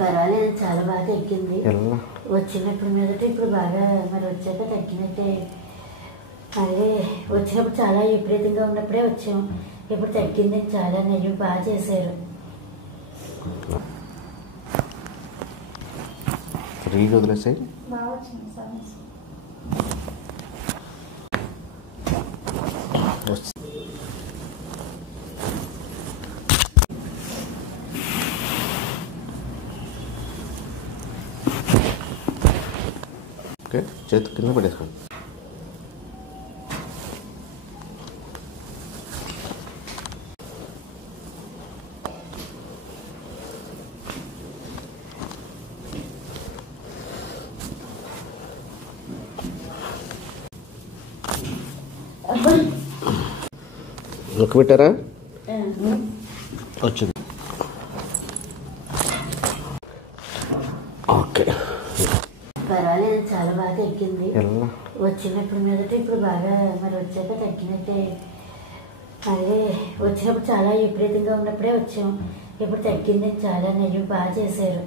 పర్వాలేదు, చాలా బాగా తగ్గింది. వచ్చినప్పుడు మీదట ఇప్పుడు బాగా మరి వచ్చాక తగ్గినట్టే. అదే వచ్చినప్పుడు చాలా విపరీతంగా ఉన్నప్పుడే వచ్చాము, ఇప్పుడు తగ్గింది. చాలా నెయ్యి బాగా చేశారు. వదిలేసాయి బాగా వచ్చింది సార్. ఓకే, చేతి కింద పడేసుకోండి. నొక్కి పెట్టారా? వచ్చింది. ఓకే, పర్వాలేదు, చాలా బాగా తగ్గింది. వచ్చినప్పుడు మీదట ఇప్పుడు బాగా మరి వచ్చాక తగ్గినట్టే. అదే వచ్చినప్పుడు చాలా విపరీతంగా ఉన్నప్పుడే వచ్చాము, ఇప్పుడు తగ్గింది. చాలా నెయ్యి బాగా చేశారు.